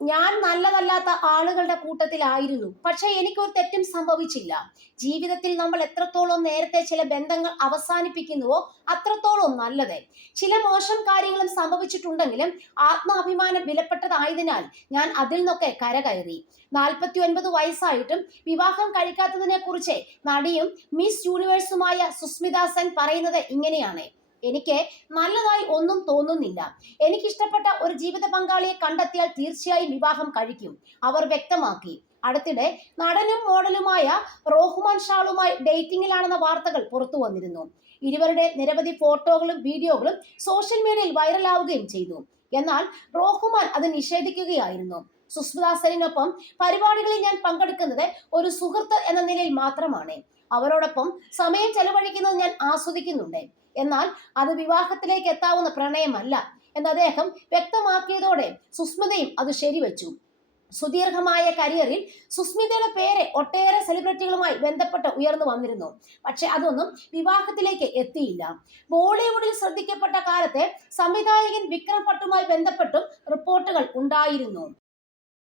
ഞാൻ നല്ലതല്ലാത്ത ആളുകളുടെ കൂട്ടത്തിലായിരുന്നു. പക്ഷെ എനിക്കൊരു തെറ്റും സംഭവിച്ചില്ല. ജീവിതത്തിൽ നമ്മൾ എത്രത്തോളം നേരത്തെ ചില ബന്ധങ്ങൾ അവസാനിപ്പിക്കുന്നുവോ അത്രത്തോളം നല്ലത്. ചില മോശം കാര്യങ്ങളും സംഭവിച്ചിട്ടുണ്ടെങ്കിലും ആത്മാഭിമാനം വിലപ്പെട്ടതായതിനാൽ ഞാൻ അതിൽ നിന്നൊക്കെ കരകയറി. 49 വയസ്സായിട്ടും വിവാഹം കഴിക്കാത്തതിനെ കുറിച്ച് നടിയും മിസ് യൂണിവേഴ്സുമായ സുസ്മിത സെൻ പറയുന്നത് ഇങ്ങനെയാണ്: എനിക്ക് നല്ലതായി ഒന്നും തോന്നുന്നില്ല. എനിക്കിഷ്ടപ്പെട്ട ഒരു ജീവിത പങ്കാളിയെ കണ്ടെത്തിയാൽ തീർച്ചയായും വിവാഹം കഴിക്കും, അവർ വ്യക്തമാക്കി. അടുത്തിടെ നടനും മോഡലുമായ റോഹ്മാൻ ഷാളുമായി ഡേറ്റിംഗിലാണെന്ന വാർത്തകൾ പുറത്തു വന്നിരുന്നു. ഇരുവരുടെ നിരവധി ഫോട്ടോകളും വീഡിയോകളും സോഷ്യൽ മീഡിയയിൽ വൈറലാവുകയും ചെയ്തു. എന്നാൽ റോഹ്മാൻ അത് നിഷേധിക്കുകയായിരുന്നു. സുസ്മിത സെന്നിനൊപ്പം പരിപാടികളിൽ ഞാൻ പങ്കെടുക്കുന്നത് ഒരു സുഹൃത്ത് എന്ന നിലയിൽ മാത്രമാണ്. അവരോടൊപ്പം സമയം ചെലവഴിക്കുന്നത് ഞാൻ ആസ്വദിക്കുന്നുണ്ട്. എന്നാൽ അത് വിവാഹത്തിലേക്ക് എത്താവുന്ന പ്രണയമല്ല എന്ന് അദ്ദേഹം വ്യക്തമാക്കിയതോടെ സുസ്മിതയും അത് ശരിവെച്ചു. സുദീർഘമായ കരിയറിൽ സുസ്മിതയുടെ പേര് ഒട്ടേറെ സെലിബ്രിറ്റികളുമായി ബന്ധപ്പെട്ട് ഉയർന്നു വന്നിരുന്നു. പക്ഷെ അതൊന്നും വിവാഹത്തിലേക്ക് എത്തിയില്ല. ബോളിവുഡിൽ ശ്രദ്ധിക്കപ്പെട്ട കാലത്തെ സംവിധായകൻ വിക്രം ഭട്ടുമായി ബന്ധപ്പെട്ടും റിപ്പോർട്ടുകൾ ഉണ്ടായിരുന്നു.